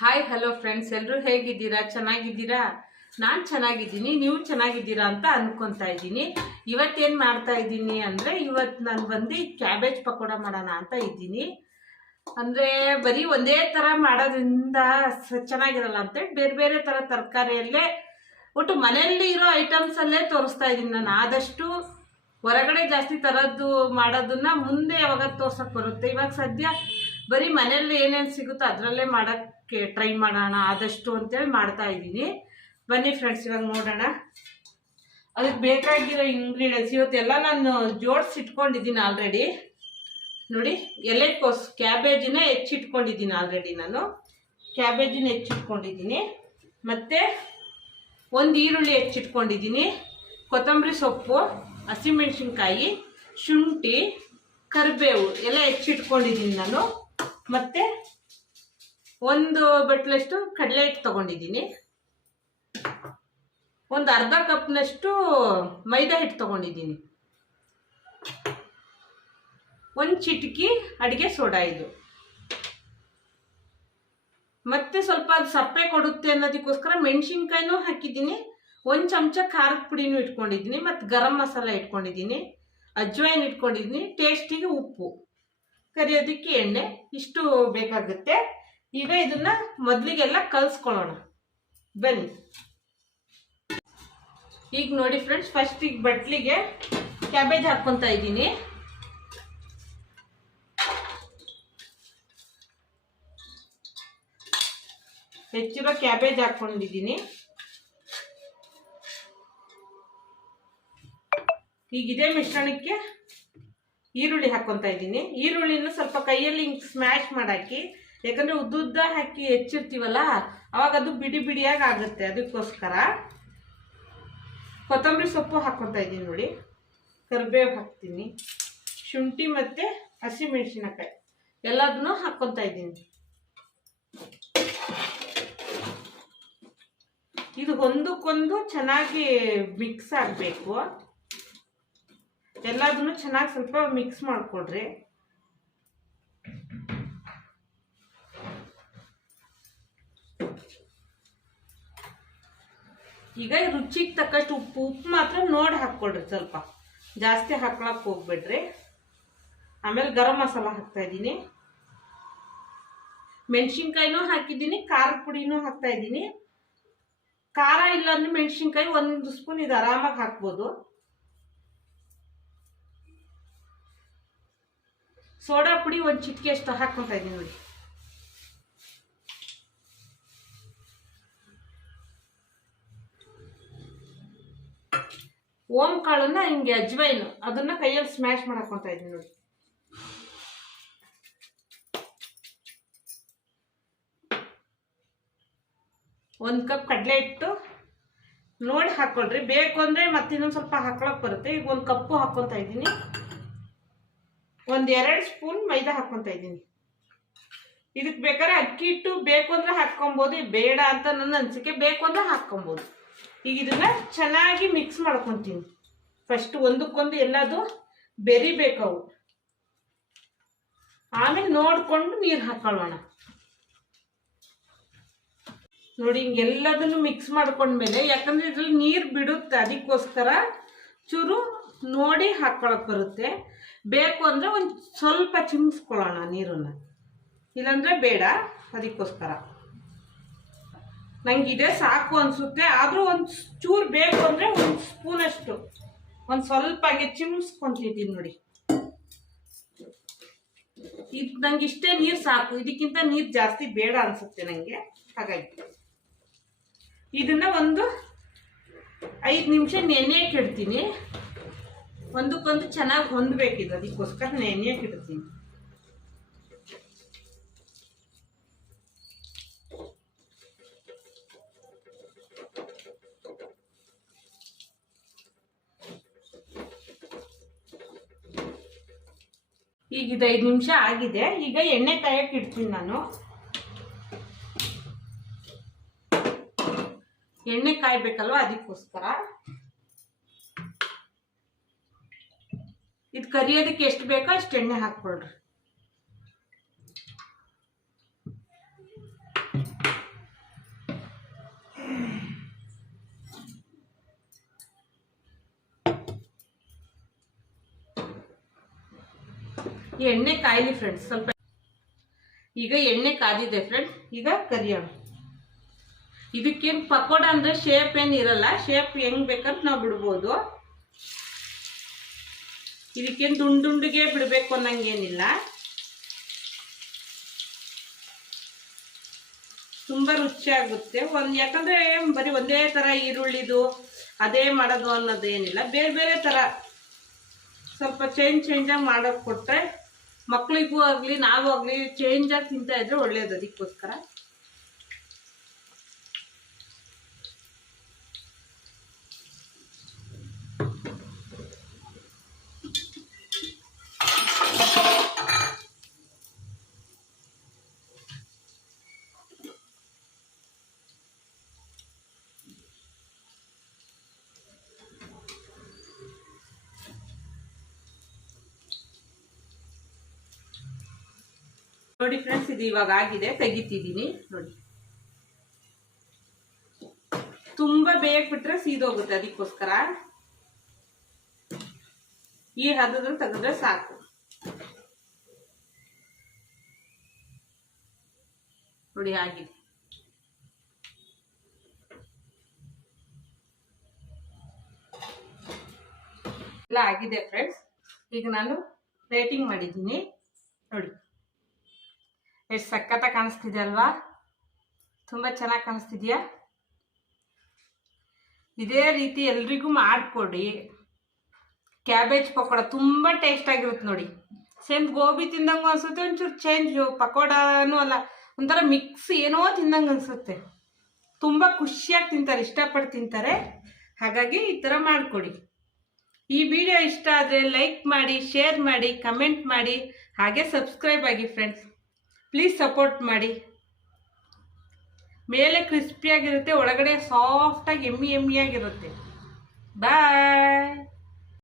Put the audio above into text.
Hi hello friends ಎಲ್ಲರೂ ಹೇಗಿದ್ದೀರಾ? ಚೆನ್ನಾಗಿದ್ದೀರಾ? ನಾನು ಚೆನ್ನಾಗಿದ್ದೀನಿ. ನೀವು ಚೆನ್ನಾಗಿದ್ದೀರಾ ಅಂತ ಅನ್ಕೊಂತಾ ಇದ್ದೀನಿ. ಇವತ್ತೇನು ಮಾಡ್ತಾ ಇದ್ದೀನಿ ಅಂದರೆ, ಇವತ್ತು ನಾನು ಬಂದು ಕ್ಯಾಬೇಜ್ ಪಕೋಡ ಮಾಡೋಣ ಅಂತ ಇದ್ದೀನಿ. ಅಂದರೆ ಬರೀ ಒಂದೇ ಥರ ಮಾಡೋದ್ರಿಂದ ಚೆನ್ನಾಗಿರಲ್ಲ ಅಂತ ಬೇರೆ ಬೇರೆ ಥರ ತರಕಾರಿಯಲ್ಲೇ ಒಟ್ಟು ಮನೆಯಲ್ಲಿ ಇರೋ ಐಟಮ್ಸಲ್ಲೇ ತೋರಿಸ್ತಾ ಇದ್ದೀನಿ ನಾನು. ಆದಷ್ಟು ಹೊರಗಡೆ ಜಾಸ್ತಿ ತರದ್ದು ಮಾಡೋದನ್ನ ಮುಂದೆ ಯಾವಾಗ ತೋರ್ಸಕ್ಕೆ ಬರುತ್ತೆ. ಇವಾಗ ಸದ್ಯ ಬರೀ ಮನೆಯಲ್ಲಿ ಏನೇನು ಸಿಗುತ್ತೋ ಅದರಲ್ಲೇ ಮಾಡೋಕ್ಕೆ ಟ್ರೈ ಮಾಡೋಣ, ಆದಷ್ಟು ಅಂತೇಳಿ ಮಾಡ್ತಾ ಇದ್ದೀನಿ. ಬನ್ನಿ ಫ್ರೆಂಡ್ಸ್ ಇವಾಗ ನೋಡೋಣ. ಅದಕ್ಕೆ ಬೇಕಾಗಿರೋ ಇಂಗ್ರೀಡಿಯೆಂಟ್ಸ್ ಇವತ್ತೆಲ್ಲ ನಾನು ಜೋಡಿಸಿ ಇಟ್ಕೊಂಡಿದ್ದೀನಿ ಆಲ್ರೆಡಿ ನೋಡಿ, ಎಲೆಕೋಸ್, ಕ್ಯಾಬೇಜಿನ ಹೆಚ್ಚಿಟ್ಕೊಂಡಿದ್ದೀನಿ ಆಲ್ರೆಡಿ ನಾನು. ಕ್ಯಾಬೇಜಿನ ಹೆಚ್ಚಿಟ್ಕೊಂಡಿದ್ದೀನಿ. ಮತ್ತು ಒಂದು ಈರುಳ್ಳಿ ಹೆಚ್ಚಿಟ್ಕೊಂಡಿದ್ದೀನಿ. ಕೊತ್ತಂಬರಿ ಸೊಪ್ಪು, ಹಸಿಮೆಣ್ಸಿನ್ಕಾಯಿ, ಶುಂಠಿ, ಕರಿಬೇವು ಎಲ್ಲ ಹೆಚ್ಚಿಟ್ಕೊಂಡಿದ್ದೀನಿ ನಾನು. ಮತ್ತು ಒಂದು ಬಟ್ಲಷ್ಟು ಕಡಲೆ ಹಿಟ್ಟು ತಗೊಂಡಿದ್ದೀನಿ. ಒಂದು ಅರ್ಧ ಕಪ್ನಷ್ಟು ಮೈದಾ ಹಿಟ್ಟು ತಗೊಂಡಿದ್ದೀನಿ. ಒಂದು ಚಿಟಕಿ ಅಡುಗೆ ಸೋಡಾ ಇದು. ಮತ್ತೆ ಸ್ವಲ್ಪ ಅದು ಸಪ್ಪೆ ಕೊಡುತ್ತೆ ಅನ್ನೋದಕ್ಕೋಸ್ಕರ ಮೆಣಸಿನ್ಕಾಯಿನೂ ಹಾಕಿದ್ದೀನಿ. ಒಂದು ಚಮಚ ಖಾರದ ಪುಡಿನೂ ಇಟ್ಕೊಂಡಿದ್ದೀನಿ. ಮತ್ತು ಗರಂ ಮಸಾಲ ಇಟ್ಕೊಂಡಿದ್ದೀನಿ. ಅಜ್ವಾಯಿನ್ ಇಟ್ಕೊಂಡಿದ್ದೀನಿ. ಟೇಸ್ಟಿಗೆ ಉಪ್ಪು. ಕರಿಯೋದಕ್ಕೆ ಎಣ್ಣೆ ಇಷ್ಟು ಬೇಕಾಗುತ್ತೆ. ಈಗ ಇದನ್ನ ಮೊದಲಿಗೆಲ್ಲ ಕಲಿಸ್ಕೊಳ್ಳೋಣ. ಬನ್ನಿ. ಈಗ ನೋಡಿ ಫ್ರೆಂಡ್ಸ್ ಫಸ್ಟ್ ಈಗ ಬಟ್ಲಿಗೆ ಕ್ಯಾಬೇಜ್ ಹಾಕ್ಕೊತಾ ಇದ್ದೀನಿ. ಹೆಚ್ಚಿರೋ ಕ್ಯಾಬೇಜ್ ಹಾಕ್ಕೊಂಡಿದ್ದೀನಿ. ಈಗ ಇದೇ ಮಿಶ್ರಣಕ್ಕೆ ಈರುಳ್ಳಿ ಹಾಕೊಂತ ಇದ್ದೀನಿ. ಈರುಳ್ಳಿನ ಸ್ವಲ್ಪ ಕೈಯಲ್ಲಿ ಹಿಂಗೆ ಸ್ಮ್ಯಾಶ್ ಮಾಡಾಕಿ, ಯಾಕಂದ್ರೆ ಉದ್ದುದ್ದ ಹಾಕಿ ಹೆಚ್ಚಿರ್ತೀವಲ್ಲ, ಅವಾಗ ಅದು ಬಿಡಿ ಬಿಡಿಯಾಗಿ ಆಗುತ್ತೆ. ಅದಕ್ಕೋಸ್ಕರ ಕೊತ್ತಂಬರಿ ಸೊಪ್ಪು ಹಾಕ್ಕೊತಾ ಇದ್ದೀನಿ ನೋಡಿ. ಕರಿಬೇವು ಹಾಕ್ತೀನಿ. ಶುಂಠಿ ಮತ್ತು ಹಸಿಮೆಣಸಿನಕಾಯಿ ಎಲ್ಲದನ್ನೂ ಹಾಕ್ಕೊತಾ ಇದ್ದೀನಿ. ಇದು ಒಂದಕ್ಕೊಂದು ಚೆನ್ನಾಗಿ ಮಿಕ್ಸ್ ಆಗಬೇಕು. ಎಲ್ಲದನ್ನು ಚೆನ್ನಾಗಿ ಸ್ವಲ್ಪ ಮಿಕ್ಸ್ ಮಾಡಿಕೊಡ್ರಿ ಈಗ ರುಚಿಗೆ ತಕ್ಕಷ್ಟು ಉಪ್ಪು ಉಪ್ಪು ಮಾತ್ರ ನೋಡಿ ಹಾಕ್ಕೊಡ್ರಿ ಸ್ವಲ್ಪ. ಜಾಸ್ತಿ ಹಾಕ್ಲಕ್ಕೆ ಹೋಗ್ಬೇಡ್ರಿ. ಆಮೇಲೆ ಗರಂ ಮಸಾಲ ಹಾಕ್ತಾ ಇದ್ದೀನಿ. ಮೆಣಸಿನ್ಕಾಯಿನೂ ಹಾಕಿದ್ದೀನಿ, ಖಾರದ ಪುಡಿನೂ ಹಾಕ್ತಾ ಇದ್ದೀನಿ. ಖಾರ ಇಲ್ಲ ಅಂದ್ರೆ ಮೆಣಸಿನ್ಕಾಯಿ ಒಂದು ಸ್ಪೂನ್ ಇದು ಆರಾಮಾಗಿ ಹಾಕ್ಬೋದು. ಸೋಡಾ ಪುಡಿ ಒಂದು ಚಿಟಿಕೆ ಅಷ್ಟು ಹಾಕ್ಕೊತಾ ಇದ್ದೀನಿ ನೋಡಿ. ಓಂ ಕಾಳನ್ನ ಹಿಂಗೆ ಅಜ್ವೈನ್ ಅದನ್ನ ಕೈಯಲ್ಲಿ ಸ್ಮ್ಯಾಶ್ ಮಾಡಾಕೊಂತ ಇದ್ದೀನಿ ನೋಡಿ. ಒಂದು ಕಪ್ ಕಡಲೆ ಹಿಟ್ಟು ನೋಡಿ ಹಾಕೊಳ್ರಿ. ಬೇಕು ಅಂದರೆ ಮತ್ತೆ ಇನ್ನೊಂದು ಸ್ವಲ್ಪ ಹಾಕೊಳಕ್ ಬರುತ್ತೆ. ಈಗ ಒಂದು ಕಪ್ಪು ಹಾಕ್ಕೊತಾ ಇದ್ದೀನಿ ಒಂದು ಎರಡು ಸ್ಪೂನ್ ಮೈದಾ ಹಾಕ್ಕೊತಾ ಇದ್ದೀನಿ. ಇದಕ್ಕೆ ಬೇಕಾದ್ರೆ ಅಕ್ಕಿ ಹಿಟ್ಟು ಬೇಕು ಅಂದ್ರೆ ಹಾಕ್ಕೊಬೋದು ಬೇಡ ಅಂತ ನನ್ನ ಅನಿಸಿಕೆ ಬೇಕು ಅಂದ್ರೆ ಹಾಕ್ಕೊಬೋದು. ಈಗ ಇದನ್ನ ಚೆನ್ನಾಗಿ ಮಿಕ್ಸ್ ಮಾಡ್ಕೊತೀನಿ. ಫಸ್ಟ್ ಒಂದಕ್ಕೊಂದು ಎಲ್ಲದು ಬೆರಿಬೇಕವು ಆಮೇಲೆ ನೋಡ್ಕೊಂಡು ನೀರು ಹಾಕೊಳ್ಳೋಣ ನೋಡಿ, ಹಿಂಗೆಲ್ಲದನ್ನು ಮಿಕ್ಸ್ ಮಾಡ್ಕೊಂಡ್ಮೇಲೆ, ಯಾಕಂದ್ರೆ ಇದ್ರಲ್ಲಿ ನೀರು ಬಿಡುತ್ತೆ, ಅದಕ್ಕೋಸ್ಕರ ಚೂರು ನೋಡಿ ಹಾಕ್ಕೊಳಕ್ ಬರುತ್ತೆ. ಬೇಕು ಅಂದರೆ ಒಂದು ಸ್ವಲ್ಪ ಚಿಮ್ಸ್ಕೊಳ್ಳೋಣ ನೀರನ್ನು. ಇಲ್ಲಾಂದರೆ ಬೇಡ, ಅದಕ್ಕೋಸ್ಕರ. ನಂಗೆ ಇದೇ ಸಾಕು ಅನಿಸುತ್ತೆ. ಆದರೂ ಒಂದು ಚೂರು ಬೇಕು ಅಂದರೆ ಒಂದು ಸ್ಪೂನಷ್ಟು. ಒಂದು ಸ್ವಲ್ಪ ಹಾಗೆ ಚಿಮ್ಸ್ಕೊಂತಿದ್ದೀನಿ ನೋಡಿ. ಇದು ನಂಗೆ ಇಷ್ಟೇ ನೀರು ಸಾಕು. ಇದಕ್ಕಿಂತ ನೀರು ಜಾಸ್ತಿ ಬೇಡ ಅನಿಸುತ್ತೆ ನನಗೆ ಹಾಗಾಗಿ. ಇದನ್ನ ಒಂದು ಐದು ನಿಮಿಷ ನೆನೆಯಕ್ಕೆ ಇಡ್ತೀನಿ. ಒಂದಕ್ಕೊಂದು ಚೆನ್ನಾಗಿ ಹೊಂದಬೇಕಿದು. ಅದಕ್ಕೋಸ್ಕರ ನೆನೆಯಕ್ಕೆ ಇಡ್ತೀನಿ ಈಗ ಇದು ಐದು ನಿಮಿಷ ಆಗಿದೆ. ಈಗ ಎಣ್ಣೆ ಕಾಯಕ್ಕೆ ಇಡ್ತೀನಿ ನಾನು. ಎಣ್ಣೆ ಕಾಯ್ಬೇಕಲ್ವ ಅದಕ್ಕೋಸ್ಕರ. ಇದು ಕರಿಯೋದಕ್ಕೆ ಎಷ್ಟು ಬೇಕೋ ಅಷ್ಟು ಎಣ್ಣೆ ಹಾಕ್ಕೊಳ್ರಿ. ಎಣ್ಣೆ ಕಾಯಲಿ ಫ್ರೆಂಡ್ಸ್ ಸ್ವಲ್ಪ ಈಗ ಎಣ್ಣೆ ಕಾದಿದೆ ಫ್ರೆಂಡ್ ಈಗ ಕರಿಯೋಣ. ಇದಕ್ಕೇನು ಪಕೋಡ ಅಂದ್ರೆ ಶೇಪ್ ಏನು ಇರಲ್ಲ ಶೇಪ್ ಹೆಂಗ್ ಬೇಕಂತ ನಾವು ಬಿಡ್ಬೋದು. ಇದಕ್ಕೇನು ದುಂಡುಂಡಿಗೆ ಬಿಡಬೇಕು ಅನ್ನಂಗೇನಿಲ್ಲ. ತುಂಬ ರುಚಿಯಾಗುತ್ತೆ ಒಂದು ಯಾಕಂದರೆ ಬರೀ ಒಂದೇ ಥರ ಈರುಳ್ಳಿದು ಅದೇ ಮಾಡೋದು ಅನ್ನೋದೇನಿಲ್ಲ. ಬೇರೆ ಬೇರೆ ಥರ ಸ್ವಲ್ಪ ಚೇಂಜ್ ಚೇಂಜಾಗಿ ಮಾಡೋಕ್ಕೆ ಕೊಟ್ಟರೆ ಮಕ್ಕಳಿಗೂ ಆಗಲಿ ನಾವು ಆಗಲಿ ಚೇಂಜಾಗಿ ತಿಂತಾಯಿದ್ರೆ ಒಳ್ಳೆಯದು ಅದಕ್ಕೋಸ್ಕರ. ನೋಡಿ ಫ್ರೆಂಡ್ಸ್ ಇದು ಇವಾಗ ಆಗಿದೆ. ತೆಗಿತಿದ್ದೀನಿ. ನೋಡಿ. ತುಂಬಾ ಬೇಗ ಬಿಟ್ರೆ ಸೀದೋಗುತ್ತೆ ಅದಕ್ಕೋಸ್ಕರ. ಈ ಹದದಲ್ಲಿ ತೆಗೆದ್ರೆ ಸಾಕು. ನೋಡಿ, ಆಗಿದೆ. ಎಲ್ಲ ಆಗಿದೆ ಫ್ರೆಂಡ್ಸ್ ಈಗ ನಾನು ರೇಟಿಂಗ್ ಮಾಡಿದ್ದೀನಿ. ನೋಡಿ. ಎಷ್ಟು ಸಖತ್ತ ಕಾಣಿಸ್ತಿದೆ ಅಲ್ವಾ? ತುಂಬ ಚೆನ್ನಾಗಿ ಕಾಣಿಸ್ತಿದೆಯಾ? ಇದೇ ರೀತಿ ಎಲ್ರಿಗೂ ಮಾಡಿಕೊಡಿ. ಕ್ಯಾಬೇಜ್ ಪಕೋಡ ತುಂಬ ಟೇಸ್ಟ್ ಆಗಿರುತ್ತೆ ನೋಡಿ. ಸೇಮ್ ಗೋಬಿ ತಿಂದಂಗು ಅನ್ಸುತ್ತೆ, ಒಂಚೂರು ಚೇಂಜು ಪಕೋಡನೂ ಅಲ್ಲ. ಒಂಥರ ಮಿಕ್ಸ್ ಏನೋ ತಿಂದಂಗೆ ಅನಿಸುತ್ತೆ. ತುಂಬ ಖುಷಿಯಾಗಿ ತಿಂತಾರೆ, ಇಷ್ಟಪಟ್ಟು ತಿಂತಾರೆ. ಹಾಗಾಗಿ ಈ ಥರ ಮಾಡಿಕೊಡಿ. ಈ ವಿಡಿಯೋ ಇಷ್ಟ ಆದರೆ ಲೈಕ್ ಮಾಡಿ ಶೇರ್ ಮಾಡಿ ಕಮೆಂಟ್ ಮಾಡಿ, ಹಾಗೆ ಸಬ್ಸ್ಕ್ರೈಬ್ ಆಗಿ ಫ್ರೆಂಡ್ಸ್ ಪ್ಲೀಸ್ ಸಪೋರ್ಟ್ ಮಾಡಿ ಮೇಲೆ ಕ್ರಿಸ್ಪಿಯಾಗಿರುತ್ತೆ ಒಳಗಡೆ ಸಾಫ್ಟಾಗಿ ಎಮ್ಮಿ ಎಮ್ಮಿಯಾಗಿರುತ್ತೆ. ಬಾಯ್